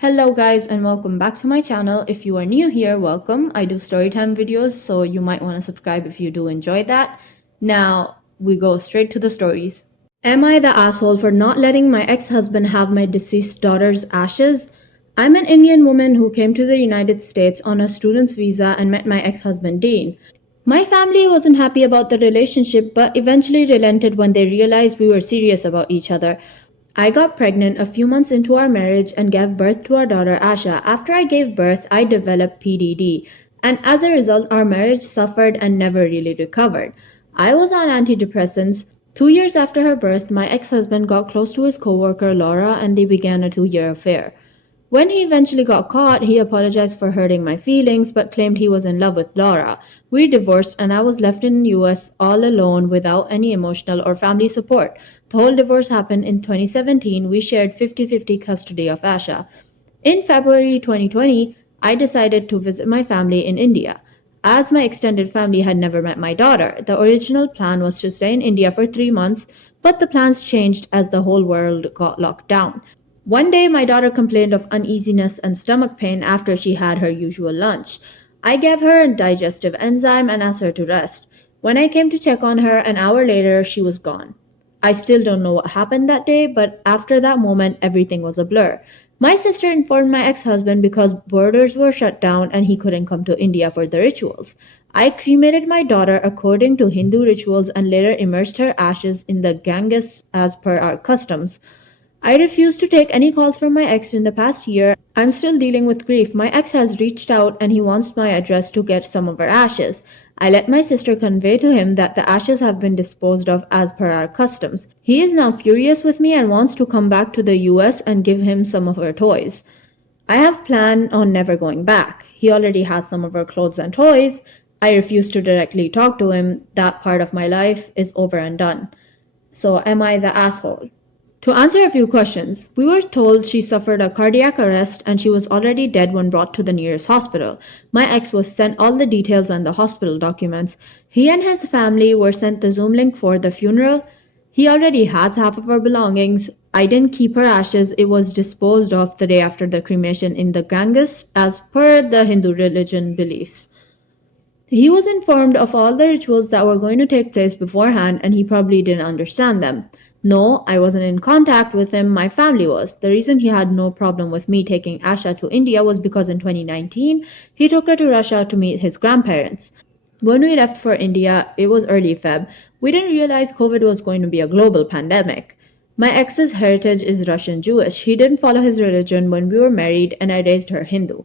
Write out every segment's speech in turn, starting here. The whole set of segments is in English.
Hello guys and welcome back to my channel. If you are new here, welcome. I do storytime videos, so you might want to subscribe if you do enjoy that. Now we go straight to the stories. Am I the asshole for not letting my ex-husband have my deceased daughter's ashes? I'm an Indian woman who came to the United States on a student's visa and met my ex-husband Dean. My family wasn't happy about the relationship but eventually relented when they realized we were serious about each other. I got pregnant a few months into our marriage and gave birth to our daughter Asha. After I gave birth, I developed PDD, and as a result, our marriage suffered and never really recovered. I was on antidepressants. 2 years after her birth, my ex-husband got close to his coworker Laura and they began a 2-year affair. When he eventually got caught, he apologized for hurting my feelings but claimed he was in love with Laura. We divorced and I was left in the US all alone without any emotional or family support. The whole divorce happened in 2017. We shared 50-50 custody of Asha. In February 2020, I decided to visit my family in India. As my extended family had never met my daughter, the original plan was to stay in India for 3 months, but the plans changed as the whole world got locked down. One day, my daughter complained of uneasiness and stomach pain after she had her usual lunch. I gave her a digestive enzyme and asked her to rest. When I came to check on her an hour later, she was gone. I still don't know what happened that day, but after that moment, everything was a blur. My sister informed my ex-husband because borders were shut down and he couldn't come to India for the rituals. I cremated my daughter according to Hindu rituals and later immersed her ashes in the Ganges as per our customs. I refused to take any calls from my ex in the past year. I'm still dealing with grief. My ex has reached out and he wants my address to get some of her ashes. I let my sister convey to him that the ashes have been disposed of as per our customs. He is now furious with me and wants to come back to the US and give him some of her toys. I have planned on never going back. He already has some of her clothes and toys. I refuse to directly talk to him. That part of my life is over and done. So am I the asshole? To answer a few questions, we were told she suffered a cardiac arrest and she was already dead when brought to the nearest hospital. My ex was sent all the details and the hospital documents. He and his family were sent the Zoom link for the funeral. He already has half of her belongings. I didn't keep her ashes. It was disposed of the day after the cremation in the Ganges as per the Hindu religion beliefs. He was informed of all the rituals that were going to take place beforehand and he probably didn't understand them. No, I wasn't in contact with him, my family was. The reason he had no problem with me taking Asha to India was because in 2019, he took her to Russia to meet his grandparents. When we left for India, it was early Feb. We didn't realize COVID was going to be a global pandemic. My ex's heritage is Russian Jewish. He didn't follow his religion when we were married and I raised her Hindu.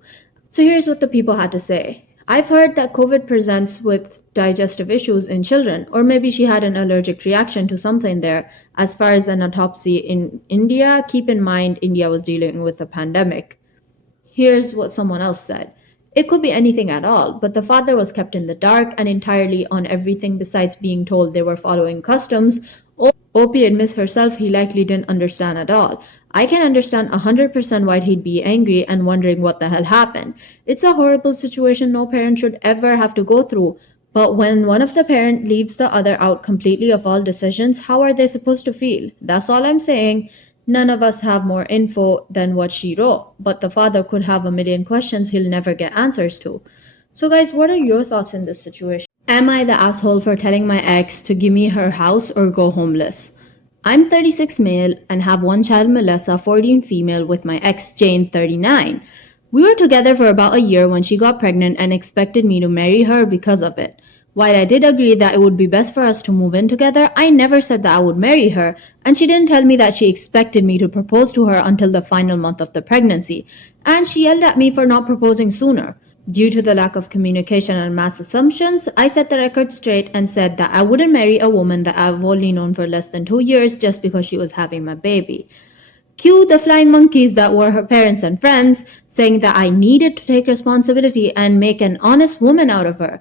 So here's what the people had to say. I've heard that COVID presents with digestive issues in children, or maybe she had an allergic reaction to something there. As far as an autopsy in India, keep in mind India was dealing with a pandemic. Here's what someone else said. It could be anything at all, but the father was kept in the dark and entirely on everything besides being told they were following customs. Opie admits herself he likely didn't understand at all. I can understand 100% why he'd be angry and wondering what the hell happened. It's a horrible situation no parent should ever have to go through. But when one of the parent leaves the other out completely of all decisions, how are they supposed to feel? That's all I'm saying. None of us have more info than what she wrote, but the father could have a million questions he'll never get answers to. So guys, what are your thoughts in this situation? Am I the asshole for telling my ex to give me her house or go homeless? I'm 36 male and have one child Melissa, 14 female, with my ex Jane, 39. We were together for about a year when she got pregnant and expected me to marry her because of it. While I did agree that it would be best for us to move in together, I never said that I would marry her, and she didn't tell me that she expected me to propose to her until the final month of the pregnancy, and she yelled at me for not proposing sooner. Due to the lack of communication and mass assumptions, I set the record straight and said that I wouldn't marry a woman that I've only known for less than 2 years just because she was having my baby. Cue the flying monkeys that were her parents and friends, saying that I needed to take responsibility and make an honest woman out of her.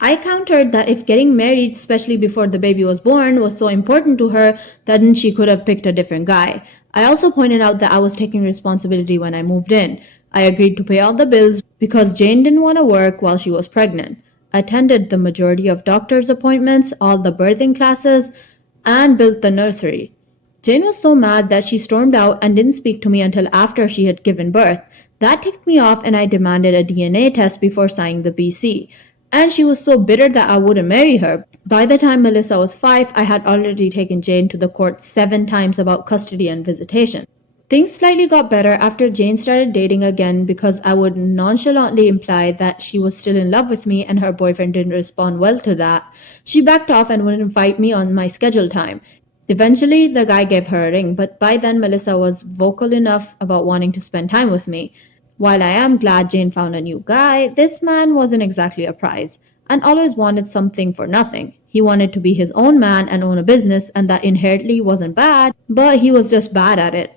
I countered that if getting married, especially before the baby was born, was so important to her, then she could have picked a different guy. I also pointed out that I was taking responsibility when I moved in. I agreed to pay all the bills because Jane didn't want to work while she was pregnant. Attended the majority of doctor's appointments, all the birthing classes, and built the nursery. Jane was so mad that she stormed out and didn't speak to me until after she had given birth. That ticked me off and I demanded a DNA test before signing the BC. And she was so bitter that I wouldn't marry her. By the time Melissa was 5, I had already taken Jane to the court 7 times about custody and visitation. Things slightly got better after Jane started dating again because I would nonchalantly imply that she was still in love with me and her boyfriend didn't respond well to that. She backed off and wouldn't invite me on my scheduled time. Eventually, the guy gave her a ring, but by then Melissa was vocal enough about wanting to spend time with me. While I am glad Jane found a new guy, this man wasn't exactly a prize, and always wanted something for nothing. He wanted to be his own man and own a business, and that inherently wasn't bad, but he was just bad at it.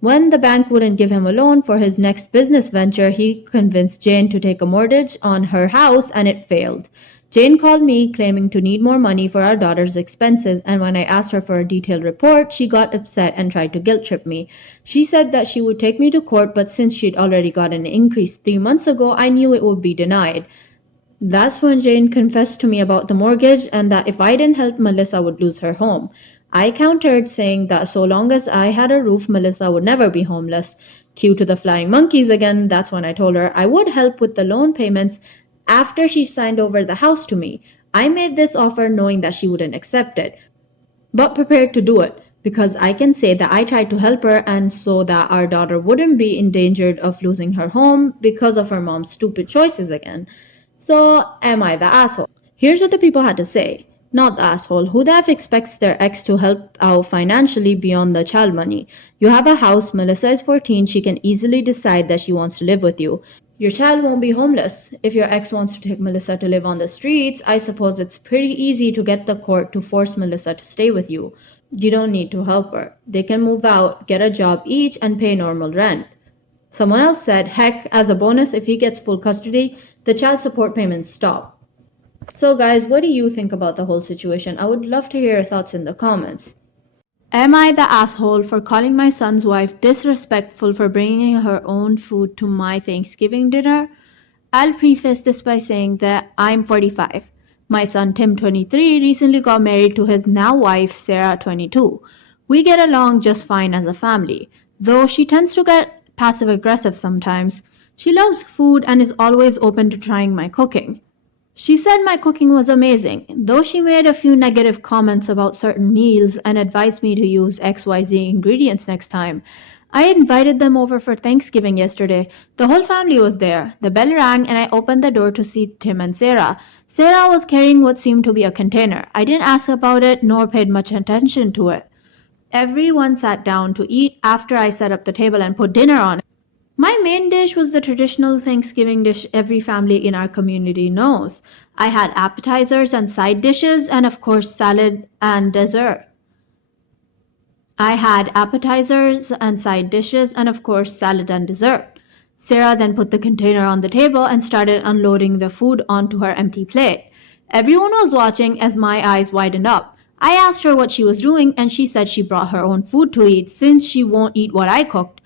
When the bank wouldn't give him a loan for his next business venture, he convinced Jane to take a mortgage on her house and it failed. Jane called me claiming to need more money for our daughter's expenses, and when I asked her for a detailed report, she got upset and tried to guilt trip me. She said that she would take me to court, but since she'd already got an increase 3 months ago, I knew it would be denied. That's when Jane confessed to me about the mortgage and that if I didn't help, Melissa would lose her home. I countered, saying that so long as I had a roof, Melissa would never be homeless. Cue to the flying monkeys again. That's when I told her I would help with the loan payments after she signed over the house to me. I made this offer knowing that she wouldn't accept it, but prepared to do it because I can say that I tried to help her and so that our daughter wouldn't be endangered of losing her home because of her mom's stupid choices again. So, am I the asshole? Here's what the people had to say. Not the asshole. Who the F expects their ex to help out financially beyond the child money? You have a house, Melissa is 14, she can easily decide that she wants to live with you. Your child won't be homeless. If your ex wants to take Melissa to live on the streets, I suppose it's pretty easy to get the court to force Melissa to stay with you. You don't need to help her. They can move out, get a job each, and pay normal rent. Someone else said, heck, as a bonus, if he gets full custody, the child support payments stop. So guys, what do you think about the whole situation? I would love to hear your thoughts in the comments. Am I the asshole for calling my son's wife disrespectful for bringing her own food to my Thanksgiving dinner? I'll preface this by saying that I'm 45. My son Tim, 23, recently got married to his now wife Sarah, 22. We get along just fine as a family, though she tends to get passive-aggressive sometimes. She loves food and is always open to trying my cooking. She said my cooking was amazing, though she made a few negative comments about certain meals and advised me to use XYZ ingredients next time. I invited them over for Thanksgiving yesterday. The whole family was there. The bell rang and I opened the door to see Tim and Sarah. Sarah was carrying what seemed to be a container. I didn't ask about it nor paid much attention to it. Everyone sat down to eat after I set up the table and put dinner on it. My main dish was the traditional Thanksgiving dish every family in our community knows. I had appetizers and side dishes and of course salad and dessert. Sarah then put the container on the table and started unloading the food onto her empty plate. Everyone was watching as my eyes widened up. I asked her what she was doing and she said she brought her own food to eat since she won't eat what I cooked.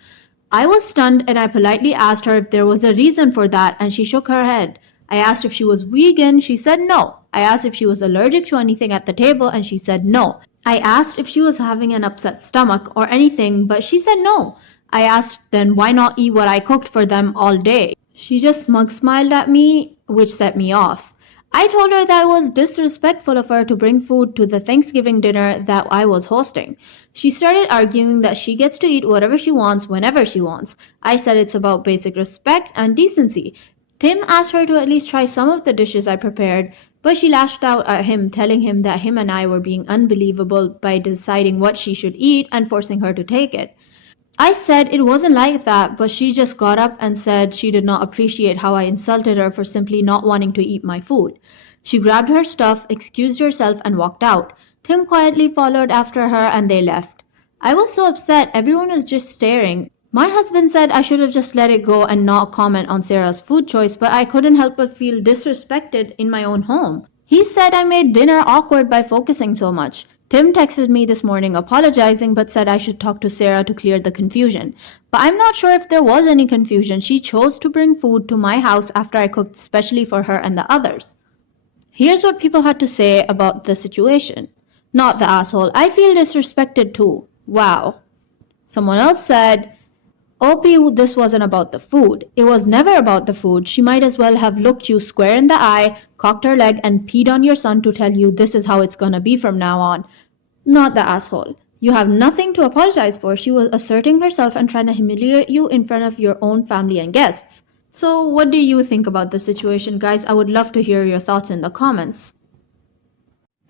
I was stunned and I politely asked her if there was a reason for that and she shook her head. I asked if she was vegan, she said no. I asked if she was allergic to anything at the table and she said no. I asked if she was having an upset stomach or anything, but she said no. I asked then why not eat what I cooked for them all day. She just smug smiled at me, which set me off. I told her that it was disrespectful of her to bring food to the Thanksgiving dinner that I was hosting. She started arguing that she gets to eat whatever she wants whenever she wants. I said it's about basic respect and decency. Tim asked her to at least try some of the dishes I prepared, but she lashed out at him, telling him that him and I were being unbelievable by deciding what she should eat and forcing her to take it. I said it wasn't like that, but she just got up and said she did not appreciate how I insulted her for simply not wanting to eat my food. She grabbed her stuff, excused herself, and walked out. Tim quietly followed after her and they left. I was so upset, everyone was just staring. My husband said I should have just let it go and not comment on Sarah's food choice, but I couldn't help but feel disrespected in my own home. He said I made dinner awkward by focusing so much. Tim texted me this morning apologizing but said I should talk to Sarah to clear the confusion. But I'm not sure if there was any confusion. She chose to bring food to my house after I cooked specially for her and the others. Here's what people had to say about the situation. Not the asshole. I feel disrespected too. Wow. Someone else said, OP, this wasn't about the food. It was never about the food. She might as well have looked you square in the eye, cocked her leg, and peed on your son to tell you this is how it's gonna be from now on. Not the asshole. You have nothing to apologize for. She was asserting herself and trying to humiliate you in front of your own family and guests. So, what do you think about the situation, guys? I would love to hear your thoughts in the comments.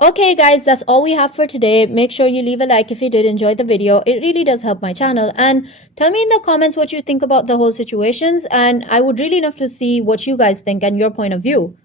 Okay guys, that's all we have for today. Make sure you leave a like if you did enjoy the video. It really does help my channel. And tell me in the comments what you think about the whole situations. And I would really love to see what you guys think and your point of view.